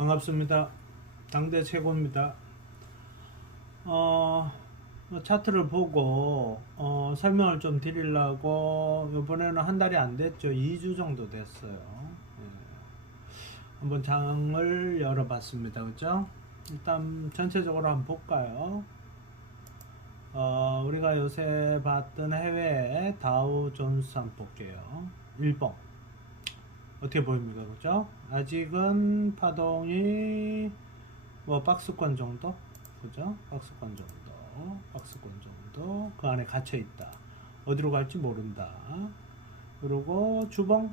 반갑습니다. 당대 최고입니다. 차트를 보고 설명을 좀 드리려고 이번에는 한 달이 안 됐죠. 2주 정도 됐어요. 예. 한번 장을 열어봤습니다. 그죠? 일단 전체적으로 한번 볼까요? 우리가 요새 봤던 해외 다우 존스 한번 볼게요. 일봉 어떻게 보입니까? 그죠? 아직은 파동이 뭐 박스권 정도? 그죠? 박스권 정도 그 안에 갇혀 있다. 어디로 갈지 모른다. 그리고 주봉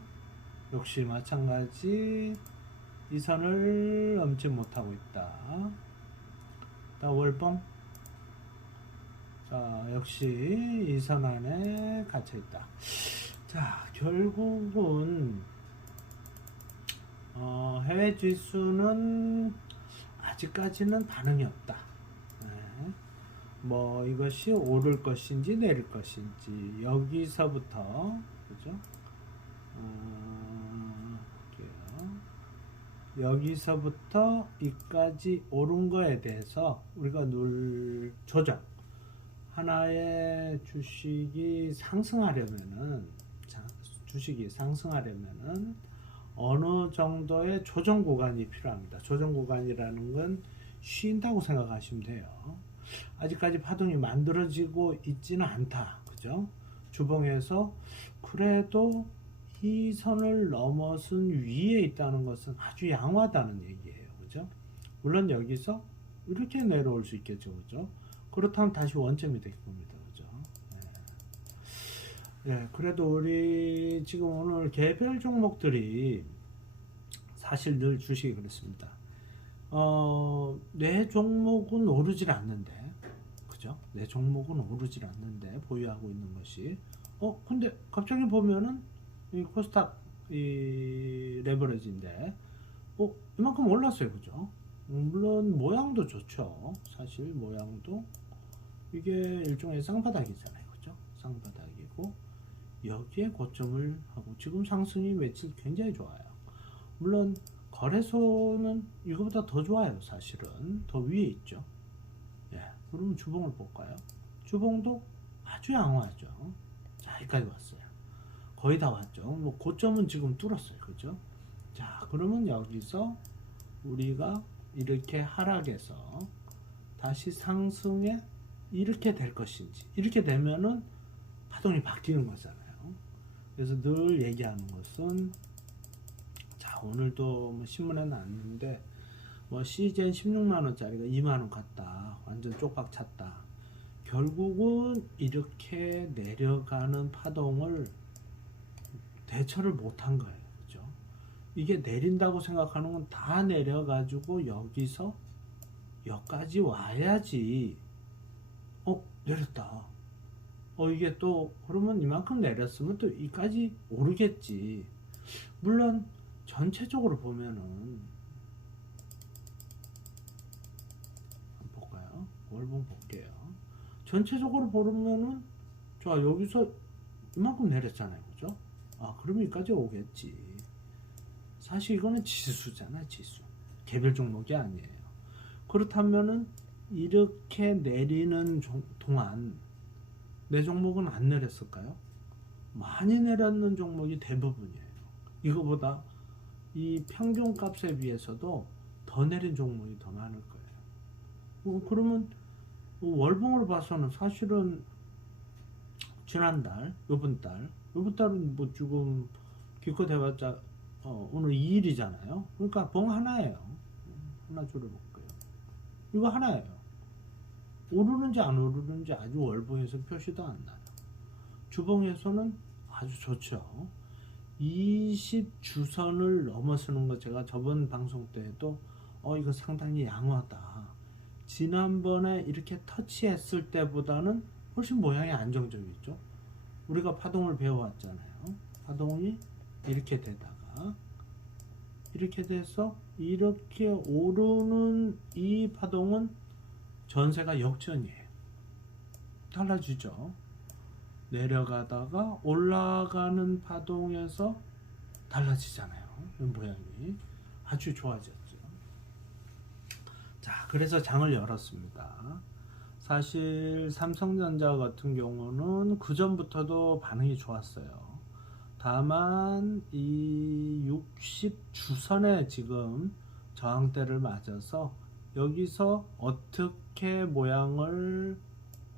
역시 마찬가지 이 선을 넘지 못하고 있다. 월봉 자 역시 이 선 안에 갇혀 있다. 자 결국은 해외 지수는 아직까지는 반응이 없다. 네. 뭐 이것이 오를 것인지 내릴 것인지 여기서부터 그죠? 여기서부터 이까지 오른 거에 대해서 우리가 늘 조정 하나의 주식이 상승하려면은 어느 정도의 조정 구간이 필요합니다. 조정 구간이라는 건 쉰다고 생각하시면 돼요. 아직까지 파동이 만들어지고 있지는 않다. 그죠? 주봉에서 그래도 이 선을 넘어선 위에 있다는 것은 아주 양호하다는 얘기예요. 그죠? 물론 여기서 이렇게 내려올 수 있겠죠. 그죠? 그렇다면 다시 원점이 될 겁니다. 그죠? 예, 그래도 우리 지금 오늘 개별 종목들이 사실 늘 주식이 그렇습니다. 내 종목은 오르질 않는데, 그죠? 내 종목은 오르질 않는데, 보유하고 있는 것이. 근데 갑자기 보면은, 이 코스닥, 이 레버리지인데, 이만큼 올랐어요. 그죠? 물론, 모양도 좋죠. 사실, 모양도. 이게 일종의 쌍바닥이잖아요. 그죠? 쌍바닥이고, 여기에 고점을 하고, 지금 상승이 며칠 굉장히 좋아요. 물론, 거래소는 이거보다 더 좋아요. 사실은 더 위에 있죠. 예, 그러면 주봉을 볼까요? 주봉도 아주 양호하죠. 자, 여기까지 왔어요. 거의 다 왔죠. 뭐 고점은 지금 뚫었어요. 그죠? 자, 그러면 여기서 우리가 이렇게 하락해서 다시 상승에 이렇게 될 것인지, 이렇게 되면은 파동이 바뀌는 거잖아요. 그래서 늘 얘기하는 것은 오늘도 뭐 신문에 났는데 뭐 시젠 16만원짜리가 2만원 갔다. 완전 쪽박 찼다. 결국은 이렇게 내려가는 파동을 대처를 못한 거예요. 그죠? 이게 내린다고 생각하는 건 다 내려가지고 여기서 여기까지 와야지 내렸다. 이게 또 그러면 이만큼 내렸으면 또 이까지 오르겠지. 물론 전체적으로 보면은 한번 볼까요? 월봉 볼게요. 전체적으로 보면은 자 여기서 이만큼 내렸잖아요. 그죠? 그러면 여기까지 오겠지. 사실 이거는 지수잖아. 지수. 개별 종목이 아니에요. 그렇다면은 이렇게 내리는 동안 내 종목은 안 내렸을까요? 많이 내렸는 종목이 대부분이에요. 이거보다 이 평균값에 비해서도 더 내린 종목이 더 많을 거예요. 그러면 월봉으로 봐서는 사실은 지난달, 요번 달은 뭐 지금 기껏 해봤자 오늘 2일이잖아요. 그러니까 봉 하나예요. 하나 줄여볼게요. 이거 하나예요. 오르는지 안 오르는지 아주 월봉에서 표시도 안 나요. 주봉에서는 아주 좋죠. 20주선을 넘어서는 거 제가 저번 방송 때에도 이거 상당히 양호하다. 지난번에 이렇게 터치했을 때보다는 훨씬 모양이 안정적이죠. 우리가 파동을 배워왔잖아요. 파동이 이렇게 되다가 이렇게 돼서 이렇게 오르는 이 파동은 전세가 역전이에요. 달라지죠. 내려가다가 올라가는 파동에서 달라지잖아요. 모양이 아주 좋아졌죠. 그래서 장을 열었습니다. 사실 삼성전자 같은 경우는 그 전부터도 반응이 좋았어요. 다만 이 60 주선에 지금 저항대를 맞아서 여기서 어떻게 모양을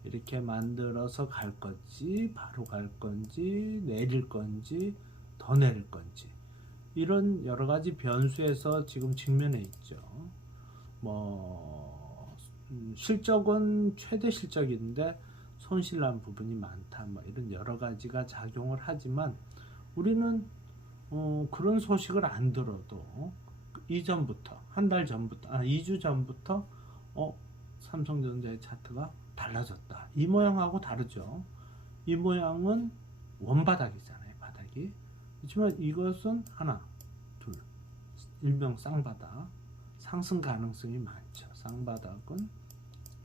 이렇게 만들어서 갈 건지, 바로 갈 건지, 내릴 건지, 더 내릴 건지, 이런 여러 가지 변수에서 지금 직면해 있죠. 실적은 최대 실적인데 손실난 부분이 많다, 뭐 이런 여러 가지가 작용을 하지만 우리는 그런 소식을 안 들어도 이전부터 한 달 전부터 2주 전부터 삼성전자의 차트가 달라졌다. 이 모양하고 다르죠. 이 모양은 원바닥이잖아요. 바닥이. 그렇지만 이것은 하나, 둘, 일명 쌍바닥. 상승 가능성이 많죠. 쌍바닥은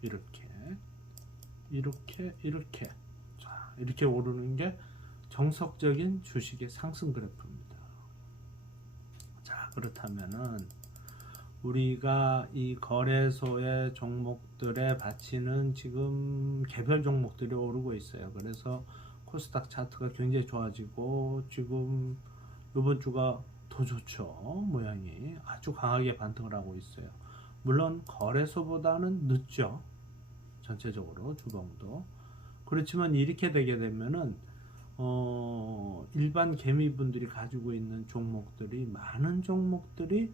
이렇게 자, 이렇게 오르는 게 정석적인 주식의 상승 그래프입니다. 자, 그렇다면은 우리가 이 거래소의 종목들의 가치는 지금 개별 종목들이 오르고 있어요. 그래서 코스닥 차트가 굉장히 좋아지고 지금 이번 주가 더 좋죠. 모양이 아주 강하게 반등을 하고 있어요. 물론 거래소보다는 늦죠. 전체적으로 주봉도. 그렇지만 이렇게 되게 되면은 일반 개미분들이 가지고 있는 종목들이 많은 종목들이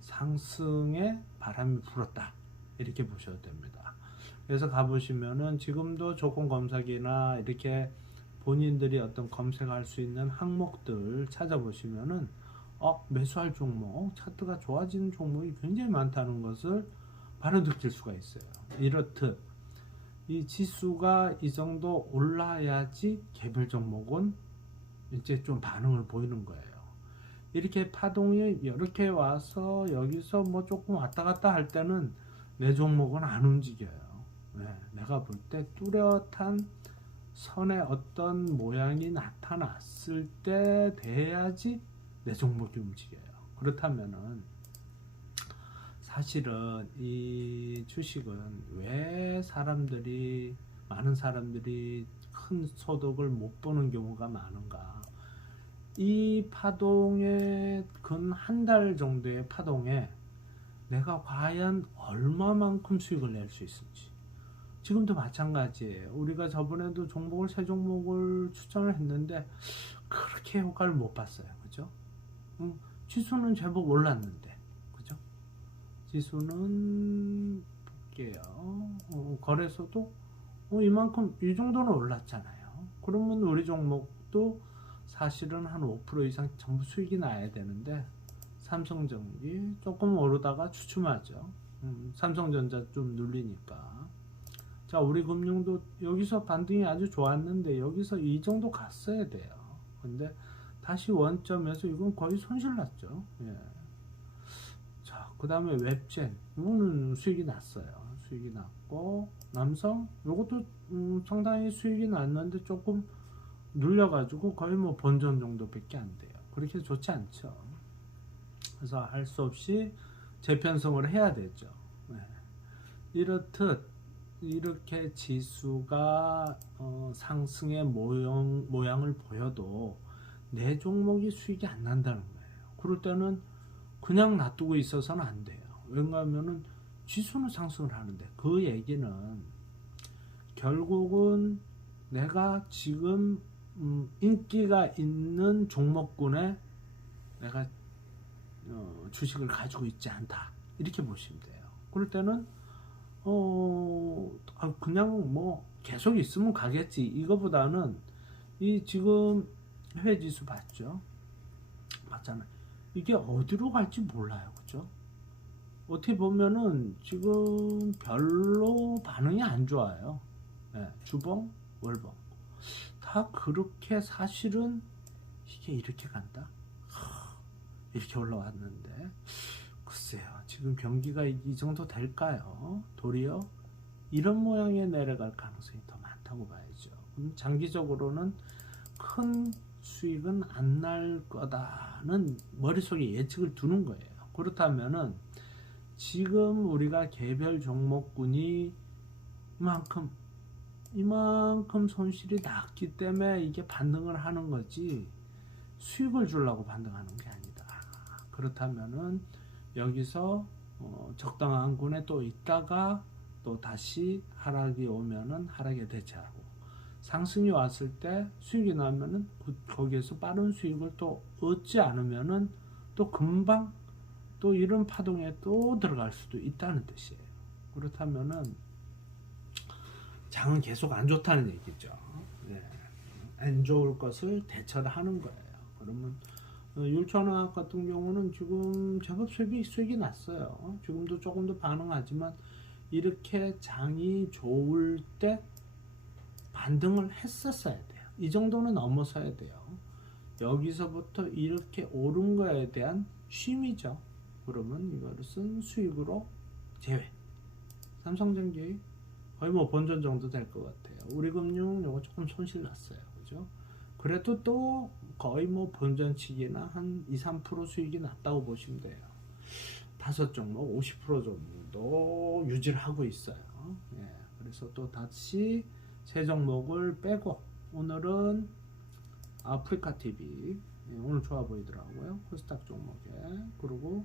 상승에 바람이 불었다. 이렇게 보셔도 됩니다. 그래서 가보시면은 지금도 조건 검색이나 이렇게 본인들이 어떤 검색할 수 있는 항목들 찾아보시면은 매수할 종목, 차트가 좋아지는 종목이 굉장히 많다는 것을 바로 느낄 수가 있어요. 이렇듯 이 지수가 이 정도 올라야지 개별 종목은 이제 좀 반응을 보이는 거예요. 이렇게 파동이 이렇게 와서 여기서 뭐 조금 왔다 갔다 할 때는 내 종목은 안 움직여요. 내가 볼 때 뚜렷한 선의 어떤 모양이 나타났을 때 돼야지 내 종목이 움직여요. 그렇다면은 사실은 이 주식은 왜 많은 사람들이 큰 소득을 못 보는 경우가 많은가? 이 파동에 근 한 달 정도의 파동에 내가 과연 얼마만큼 수익을 낼 수 있을지. 지금도 마찬가지예요. 우리가 저번에도 세 종목을 추천을 했는데 그렇게 효과를 못 봤어요. 그죠? 지수는 제법 올랐는데, 그죠? 지수는 볼게요. 거래소도 이만큼 이 정도는 올랐잖아요. 그러면 우리 종목도 사실은 한 5% 이상 전부 수익이 나야 되는데 삼성전기 조금 오르다가 추춤하죠. 삼성전자 좀 눌리니까. 자, 우리 금융도 여기서 반등이 아주 좋았는데 여기서 이 정도 갔어야 돼요. 근데 다시 원점에서 이건 거의 손실 났죠. 예. 자, 그 다음에 웹젠 이거는 수익이 났어요. 수익이 났고 남성 이것도 상당히 수익이 났는데 조금 눌려가지고 거의 뭐 본전 정도밖에 안 돼요. 그렇게 좋지 않죠. 그래서 할 수 없이 재편성을 해야 되죠. 네. 이렇듯 이렇게 지수가 상승의 모양을 보여도 내 종목이 수익이 안 난다는 거예요. 그럴 때는 그냥 놔두고 있어서는 안 돼요. 왜냐하면은 지수는 상승을 하는데 그 얘기는 결국은 내가 지금 인기가 있는 종목군에 내가 주식을 가지고 있지 않다. 이렇게 보시면 돼요. 그럴 때는 그냥 뭐 계속 있으면 가겠지. 이거보다는 이 지금 해외지수 봤죠? 봤잖아요. 이게 어디로 갈지 몰라요. 그죠? 어떻게 보면은 지금 별로 반응이 안 좋아요. 네, 주봉, 월봉 다 그렇게 사실은 이게 이렇게 간다? 이렇게 올라왔는데 글쎄요. 지금 경기가 이 정도 될까요? 도리어 이런 모양의 내려갈 가능성이 더 많다고 봐야죠. 장기적으로는 큰 수익은 안 날 거다는 머릿속에 예측을 두는 거예요. 그렇다면은 지금 우리가 개별 종목군이 이만큼 손실이 났기 때문에 이게 반등을 하는 거지, 수익을 주려고 반등하는 게 아니다. 그렇다면은 여기서 적당한 군에 또 있다가 또 다시 하락이 오면은 하락에 대처하고, 상승이 왔을 때 수익이 나면은 거기에서 빠른 수익을 또 얻지 않으면은 또 금방 또 이런 파동에 또 들어갈 수도 있다는 뜻이에요. 그렇다면은 장은 계속 안 좋다는 얘기죠. 예. 안 좋을 것을 대처를 하는 거예요. 그러면 율천화학 같은 경우는 지금 제법 수익이 났어요. 지금도 조금 더 반응하지만 이렇게 장이 좋을 때 반등을 했었어야 돼요. 이 정도는 넘어서야 돼요. 여기서부터 이렇게 오른 거에 대한 쉼이죠. 그러면 이것은 수익으로 제외. 삼성전기 거의 뭐 본전 정도 될 것 같아요. 우리금융 요거 조금 손실 났어요. 그죠? 그래도 또 거의 뭐 본전치기나 한 2~3% 수익이 났다고 보시면 돼요. 5종목 50% 정도 유지를 하고 있어요. 예, 그래서 또 다시 세 종목을 빼고, 오늘은 아프리카 TV, 예, 오늘 좋아 보이더라고요. 코스닥 종목에. 그리고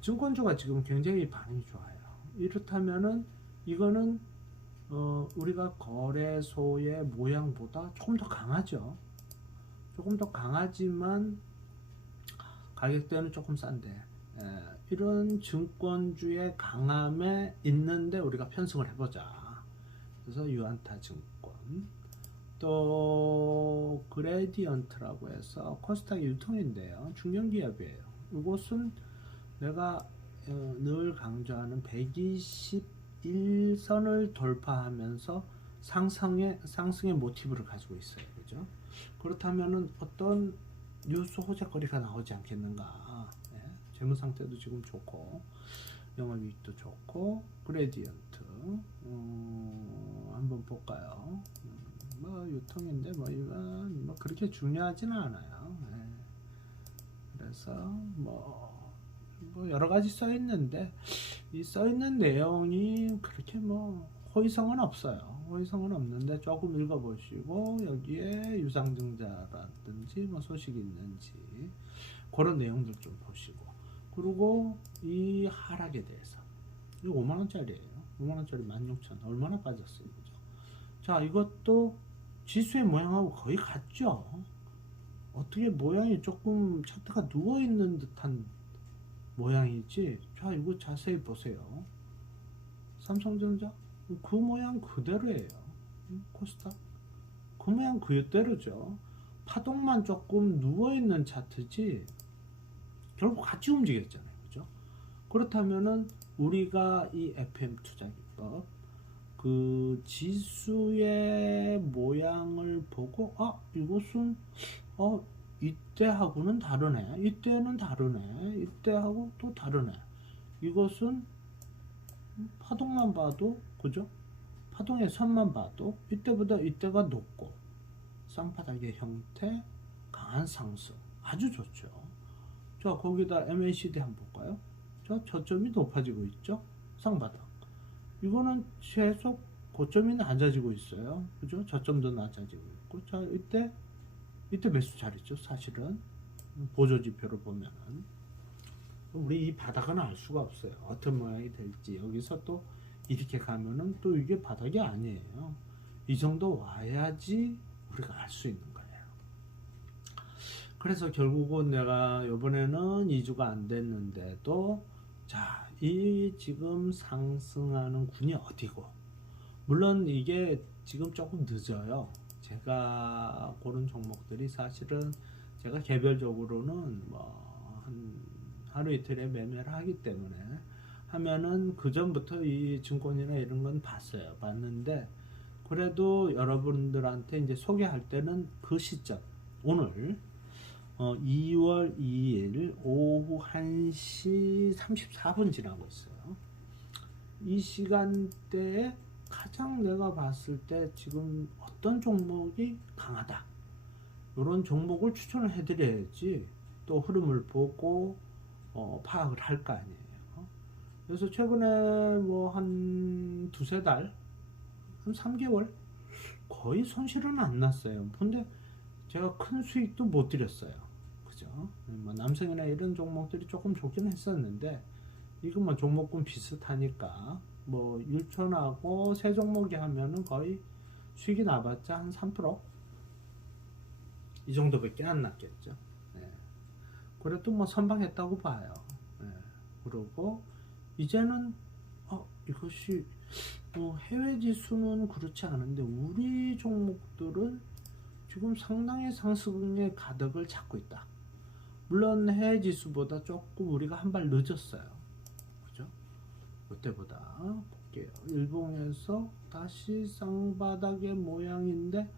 증권주가 지금 굉장히 반응이 좋아요. 이렇다면은 이거는 우리가 거래소의 모양보다 조금 더 강하죠. 조금 더 강하지만 가격대는 조금 싼데, 이런 증권주의 강함에 있는데 우리가 편승을 해보자. 그래서 유안타 증권, 또 그레디언트라고 해서 코스닥 유통인데요, 중견기업이에요. 이곳은 내가 늘 강조하는 121선을 돌파하면서 상승의 모티브를 가지고 있어요. 그죠? 그렇다면은 어떤 뉴스 호재거리가 나오지 않겠는가. 네, 재무 상태도 지금 좋고, 영업이익도 좋고, 그레디언트 한번 볼까요? 뭐 유통인데 뭐 그렇게 중요하지는 않아요. 네. 그래서 뭐 여러 가지 써 있는데, 이 써 있는 내용이 그렇게 뭐 호의성은 없어요. 호의성은 없는데 조금 읽어보시고 여기에 유상증자라든지 뭐 소식이 있는지 그런 내용들 좀 보시고, 그리고 이 하락에 대해서, 이 5만원짜리예요. 5만원짜리 16,000 얼마나 빠졌어요. 그죠? 자, 이것도 지수의 모양하고 거의 같죠. 어떻게 모양이 조금 차트가 누워있는 듯한 모양이지. 자, 이거 자세히 보세요. 삼성전자 그 모양 그대로예요. 코스닥 그 모양 그대로죠. 파동만 조금 누워있는 차트지 결국 같이 움직였잖아요. 그죠? 그렇다면은 우리가 이 FM 투자기법 그 지수의 모양을 보고, 이것은 이때하고는 다르네, 이때는 다르네, 이때하고 또 다르네, 이것은 파동만 봐도, 그죠? 파동의 선만 봐도 이때보다 이때가 높고, 쌍바닥의 형태, 강한 상승, 아주 좋죠. 자, 거기다 MACD 한번 볼까요? 자, 저점이 높아지고 있죠? 쌍바닥. 이거는 계속 고점이 낮아지고 있어요. 그죠? 저점도 낮아지고 있고. 자, 이때 매수 잘했죠. 사실은 보조지표로 보면은 우리 이 바닥은 알 수가 없어요. 어떤 모양이 될지. 여기서 또 이렇게 가면은 또 이게 바닥이 아니에요. 이 정도 와야지 우리가 알 수 있는 거예요. 그래서 결국은 내가 이번에는 2주가 안 됐는데도, 자, 이 지금 상승하는 군이 어디고, 물론 이게 지금 조금 늦어요. 제가 고른 종목들이 사실은 제가 개별적으로는 뭐 한 하루 이틀에 매매를 하기 때문에 하면은 그 전부터 이 증권이나 이런 건 봤는데, 그래도 여러분들한테 이제 소개할 때는 그 시점, 오늘 2월 2일 오후 1시 34분 지나고 있어요. 이 시간대에 가장 내가 봤을 때 지금 어떤 종목이 강하다, 이런 종목을 추천을 해드려야지 또 흐름을 보고 파악을 할 거 아니에요. 그래서 최근에 뭐 한 두세 달, 한 3개월 거의 손실은 안 났어요. 근데 제가 큰 수익도 못 드렸어요. 그죠? 뭐 남성이나 이런 종목들이 조금 좋긴 했었는데 이건 뭐 종목군 비슷하니까 뭐 율촌하고 세 종목이 하면은 거의 수익이 나봤자 한 3%? 이 정도밖에 안 났겠죠. 예. 그래도 뭐 선방했다고 봐요. 예. 그리고 이제는 이것이 뭐 해외 지수는 그렇지 않은데 우리 종목들은 지금 상당히 상승의 가닥을 잡고 있다. 물론 해외 지수보다 조금 우리가 한 발 늦었어요. 그죠? 그때보다 볼게요. 일봉에서 다시 쌍바닥의 모양인데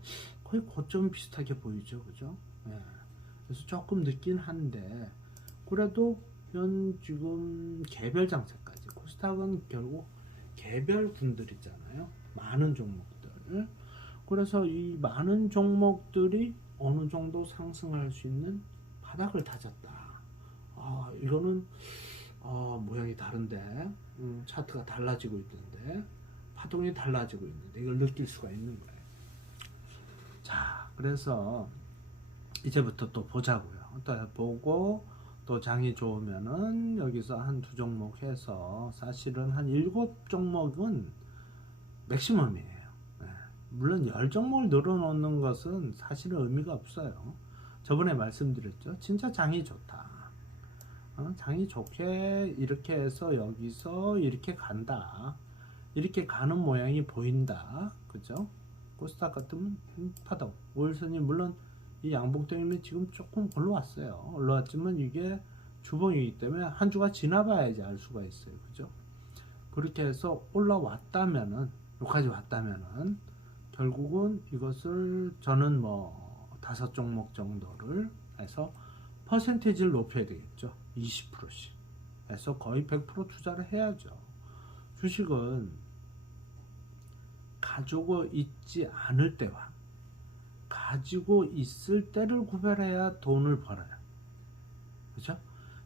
거의 고점 비슷하게 보이죠. 그죠? 예. 그래서 조금 늦긴 한데 그래도 현 지금 개별 장세까지 코스닥은 결국 개별 군들이잖아요. 많은 종목들. 그래서 이 많은 종목들이 어느 정도 상승할 수 있는 바닥을 다졌다. 이거는 모양이 다른데 차트가 달라지고 있는데 파동이 달라지고 있는데 이걸 느낄 수가 있는 거예요. 자, 그래서 이제부터 또 보자고요. 또 보고 또 장이 좋으면은 여기서 한 두 종목 해서 사실은 한 7종목은 맥시멈이에요. 네. 물론 10종목을 늘어놓는 것은 사실은 의미가 없어요. 저번에 말씀드렸죠. 진짜 장이 좋다. 장이 좋게 이렇게 해서 여기서 이렇게 간다. 이렇게 가는 모양이 보인다. 그죠? 코스닥 같으면 파동. 월선이 물론 이 양봉 때문에 지금 조금 올라왔어요. 올라왔지만 이게 주봉이기 때문에 한 주가 지나봐야지 알 수가 있어요. 그죠? 그렇게 해서 올라왔다면은, 여기까지 왔다면은, 결국은 이것을 저는 뭐, 5종목 정도를 해서 퍼센테이지를 높여야 되겠죠. 20%씩. 해서 거의 100% 투자를 해야죠. 주식은 가지고 있지 않을 때와 가지고 있을 때를 구별해야 돈을 벌어요. 그죠?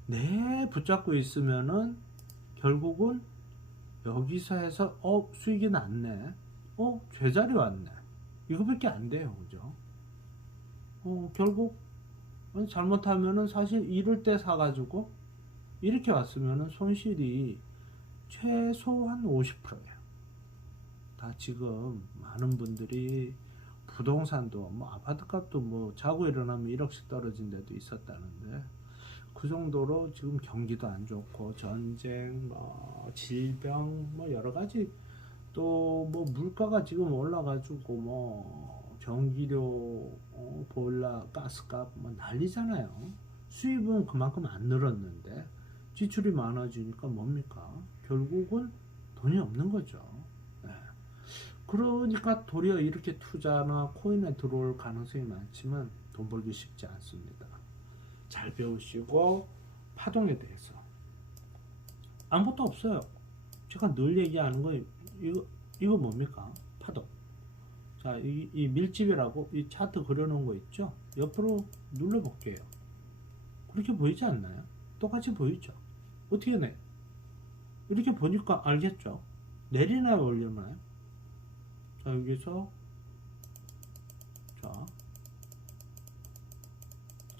내 붙잡고 있으면은 결국은 여기서 해서 수익이 났네. 제자리 왔네. 이거밖에 안 돼요. 그죠? 결국 잘못하면은 사실 이럴 때 사가지고 이렇게 왔으면은 손실이 최소한 50%예요. 다 지금 많은 분들이 부동산도 뭐 아파트 값도 뭐 자고 일어나면 1억씩 떨어진 데도 있었다는데 그 정도로 지금 경기도 안 좋고 전쟁 뭐 질병 뭐 여러 가지 또 뭐 물가가 지금 올라가지고 뭐 전기료 보일러 가스값 뭐 난리잖아요. 수입은 그만큼 안 늘었는데 지출이 많아지니까 뭡니까? 결국은 돈이 없는 거죠. 네. 그러니까 도리어 이렇게 투자나 코인에 들어올 가능성이 많지만 돈 벌기 쉽지 않습니다. 잘 배우시고 파동에 대해서 아무것도 없어요. 제가 늘 얘기하는 거 이거 뭡니까? 파동. 자, 이 밀집이라고 이 차트 그려놓은 거 있죠? 옆으로 눌러볼게요. 그렇게 보이지 않나요? 똑같이 보이죠? 어떻게 내? 이렇게 보니까 알겠죠? 내리나요, 올리나요? 자, 여기서 자,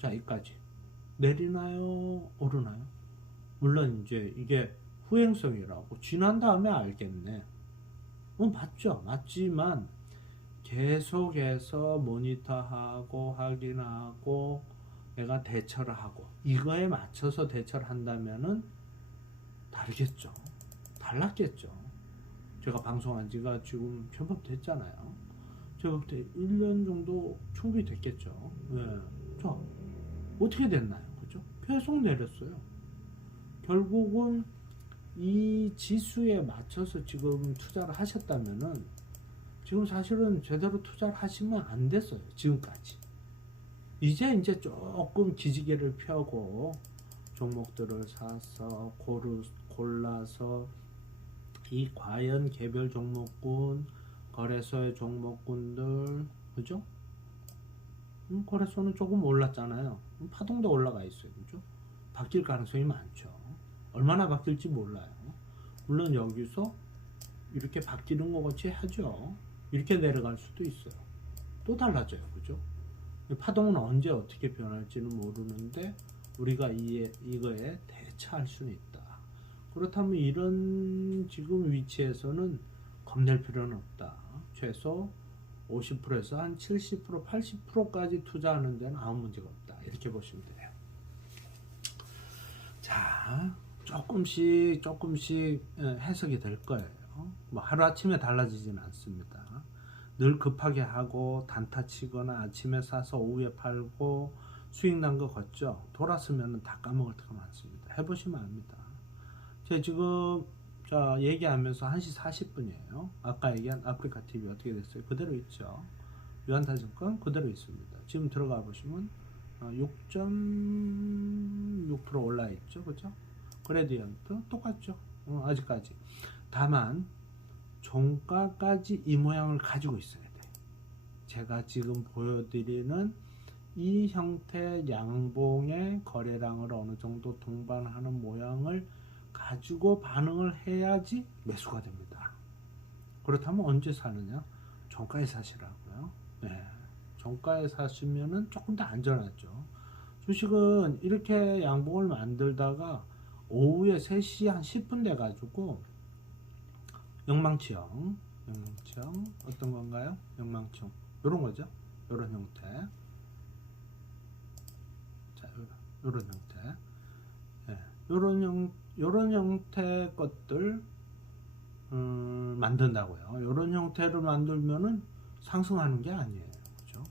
여기까지 내리나요, 오르나요? 물론 이제 이게 후행성이라고 지난 다음에 알겠네. 맞죠? 맞지만 계속해서 모니터하고 확인하고 내가 대처를 하고 이거에 맞춰서 대처를 한다면은 다르겠죠. 달랐겠죠. 제가 방송한 지가 지금 제법 됐잖아요. 제법 때 1년 정도 충분히 됐겠죠. 네. 자, 어떻게 됐나요? 그죠? 계속 내렸어요. 결국은 이 지수에 맞춰서 지금 투자를 하셨다면은 지금 사실은 제대로 투자를 하시면 안 됐어요. 지금까지. 이제 조금 기지개를 펴고 종목들을 사서 골라서 이 과연 개별 종목군, 거래소의 종목군들, 그죠? 거래소는 조금 올랐잖아요. 파동도 올라가 있어요. 그죠? 바뀔 가능성이 많죠. 얼마나 바뀔지 몰라요. 물론 여기서 이렇게 바뀌는 것 같이 하죠. 이렇게 내려갈 수도 있어요. 또 달라져요. 그죠? 파동은 언제 어떻게 변할지는 모르는데 우리가 이거에 대처할 수는 있다. 그렇다면 이런 지금 위치에서는 겁낼 필요는 없다. 최소 50%에서 한 70%, 80%까지 투자하는 데는 아무 문제가 없다. 이렇게 보시면 돼요. 자, 조금씩 해석이 될 거예요. 뭐 하루아침에 달라지진 않습니다. 늘 급하게 하고 단타 치거나 아침에 사서 오후에 팔고 수익 난 거 같죠? 돌았으면 다 까먹을 때가 많습니다. 해보시면 압니다. 제가 지금 얘기하면서 1시 40분이에요. 아까 얘기한 아프리카 TV 어떻게 됐어요? 그대로 있죠. 유한타증권 그대로 있습니다. 지금 들어가 보시면 6.6% 올라 있죠. 그죠? 그레디언트 똑같죠. 아직까지. 다만 종가까지 이 모양을 가지고 있어야 돼. 제가 지금 보여드리는 이 형태 양봉의 거래량을 어느 정도 동반하는 모양을 가지고 반응을 해야지 매수가 됩니다. 그렇다면 언제 사느냐? 종가에 사시라고요. 네, 종가에 사시면은 조금 더 안전하죠. 주식은 이렇게 양봉을 만들다가 오후에 3시 한 10분 돼 가지고 영망치형 어떤 건가요? 영망치형 요런 거죠. 요런 형태. 자, 요런 형태. 네, 요런 형태 것들 만든다고요. 요런 형태를 만들면은 상승하는 게 아니에요. 그죠?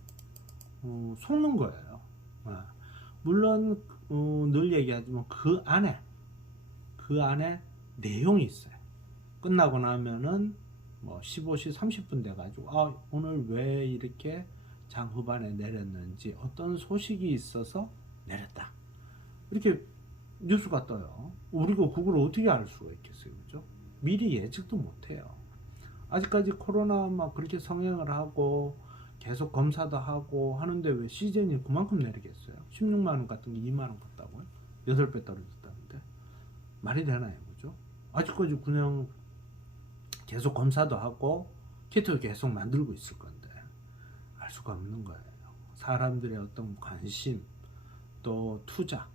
속는 거예요. 물론 늘 얘기하지만 그 안에 내용이 있어요. 끝나고 나면은 뭐 15시 30분 돼가지고 오늘 왜 이렇게 장 후반에 내렸는지 어떤 소식이 있어서 내렸다 이렇게 뉴스가 떠요. 우리가 그걸 어떻게 알 수가 있겠어요. 그죠? 미리 예측도 못해요. 아직까지 코로나 막 그렇게 성행을 하고 계속 검사도 하고 하는데 왜 시즌이 그만큼 내리겠어요? 16만원 같은 게 2만원 같다고요? 8배 떨어졌다는데 말이 되나요? 그죠? 아직까지 그냥 계속 검사도 하고 키트 계속 만들고 있을 건데 알 수가 없는 거예요. 사람들의 어떤 관심 또 투자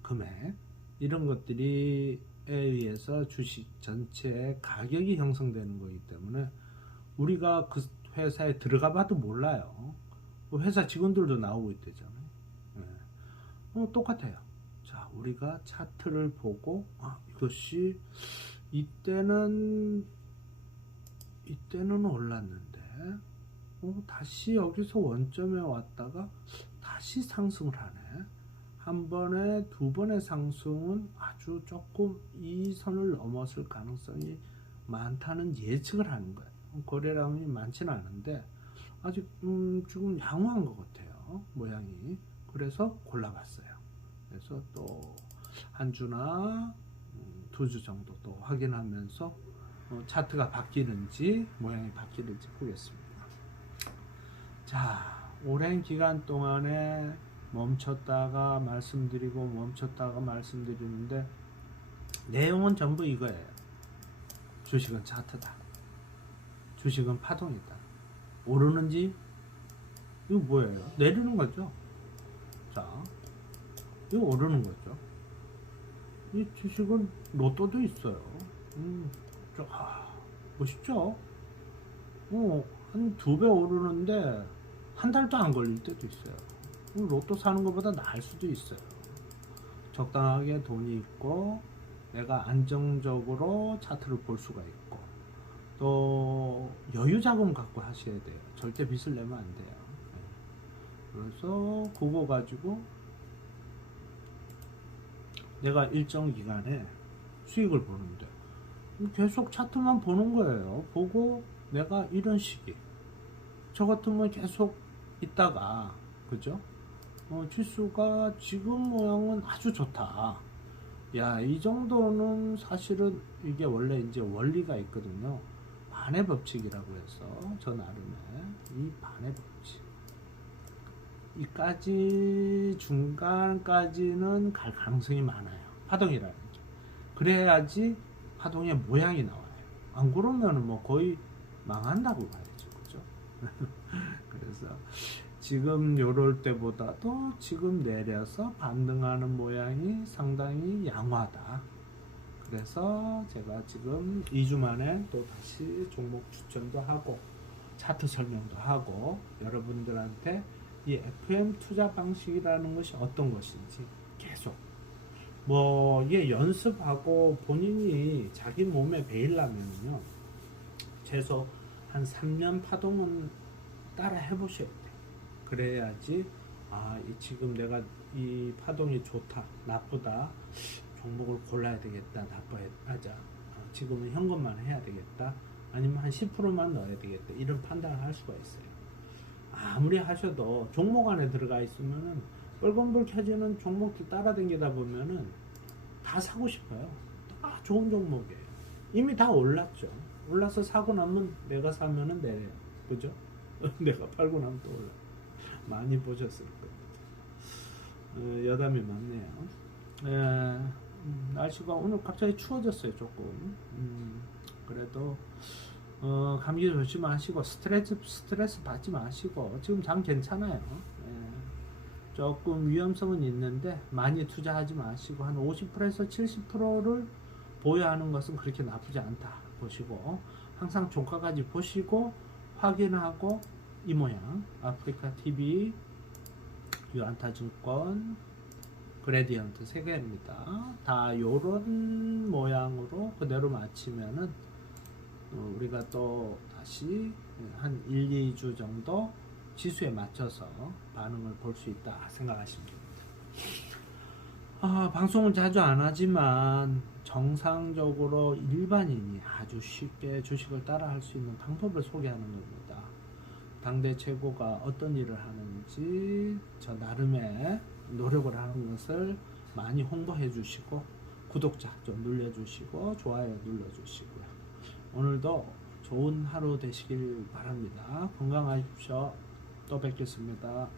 금액 이런 것들이 의해서 주식 전체의 가격이 형성되는 거기 때문에 우리가 그 회사에 들어가 봐도 몰라요. 회사 직원들도 나오고 있대잖아요. 네. 똑같아요. 자, 우리가 차트를 보고 이것이 이때는 올랐는데 다시 여기서 원점에 왔다가 다시 상승을 하네. 한 번에 두 번의 상승은 아주 조금 이 선을 넘었을 가능성이 많다는 예측을 하는 거예요. 거래량이 많지는 않은데 아직 지금 양호한 것 같아요. 모양이. 그래서 골라봤어요. 그래서 또 한 주나 두 주 정도 또 확인하면서 차트가 바뀌는지 모양이 바뀌는지 보겠습니다. 자, 오랜 기간 동안에 멈췄다가 말씀드리는데 내용은 전부 이거예요. 주식은 차트다. 주식은 파동이다. 오르는지 이거 뭐예요? 내리는 거죠. 자, 이거 오르는 거죠. 이 주식은 로또도 있어요. 멋있죠? 한 2배 오르는데 한 달도 안 걸릴 때도 있어요. 로또 사는 것보다 나을 수도 있어요. 적당하게 돈이 있고 내가 안정적으로 차트를 볼 수가 있고 또 여유 자금 갖고 하셔야 돼요. 절대 빚을 내면 안 돼요. 그래서 그거 가지고 내가 일정 기간에 수익을 보는데 계속 차트만 보는 거예요. 보고 내가 이런 시기 저 같으면 계속 있다가 그죠? 지수가 지금 모양은 아주 좋다. 야, 이 정도는 사실은 이게 원래 이제 원리가 있거든요. 반의 법칙이라고 해서 저 나름의 이 반의 법칙. 이까지 중간까지는 갈 가능성이 많아요. 파동이라는 게. 그래야지 파동의 모양이 나와요. 안 그러면 뭐 거의 망한다고 봐야죠, 그죠? 그래서 지금 요럴 때보다도 지금 내려서 반등하는 모양이 상당히 양호하다. 그래서 제가 지금 2주 만에 또 다시 종목 추천도 하고 차트 설명도 하고 여러분들한테 이 FM 투자 방식이라는 것이 어떤 것인지 계속 뭐 이게 연습하고 본인이 자기 몸에 배이려면요 최소 한 3년 파동은 따라 해보셔야 돼요. 그래야지 지금 내가 이 파동이 좋다 나쁘다 종목을 골라야 되겠다 지금은 현금만 해야 되겠다 아니면 한 10%만 넣어야 되겠다 이런 판단을 할 수가 있어요. 아무리 하셔도 종목 안에 들어가 있으면은 빨간불 켜지는 종목들 따라다니다 보면은 다 사고 싶어요. 다 좋은 종목이에요. 이미 다 올랐죠. 올라서 사고 나면 내가 사면은 내려요. 그죠? 내가 팔고 나면 또 올라. 많이 보셨을 겁니다. 여담이 많네요. 날씨가 오늘 갑자기 추워졌어요. 조금. 그래도 감기 조심하시고 스트레스 받지 마시고 지금 장 괜찮아요. 조금 위험성은 있는데 많이 투자하지 마시고 한 50%에서 70%를 보유하는 것은 그렇게 나쁘지 않다 보시고 항상 종가까지 보시고 확인하고 이 모양 아프리카 TV 유안타증권 그레디언트 3개입니다. 다 요런 모양으로 그대로 맞추면은 우리가 또 다시 한 1, 2주 정도 지수에 맞춰서 반응을 볼 수 있다 생각하시면 됩니다. 방송은 자주 안 하지만 정상적으로 일반인이 아주 쉽게 주식을 따라 할 수 있는 방법을 소개하는 겁니다. 당대 최고가 어떤 일을 하는지 저 나름의 노력을 하는 것을 많이 홍보해 주시고 구독자 좀 눌러주시고 좋아요 눌러주시고요. 오늘도 좋은 하루 되시길 바랍니다. 건강하십시오. 또 뵙겠습니다.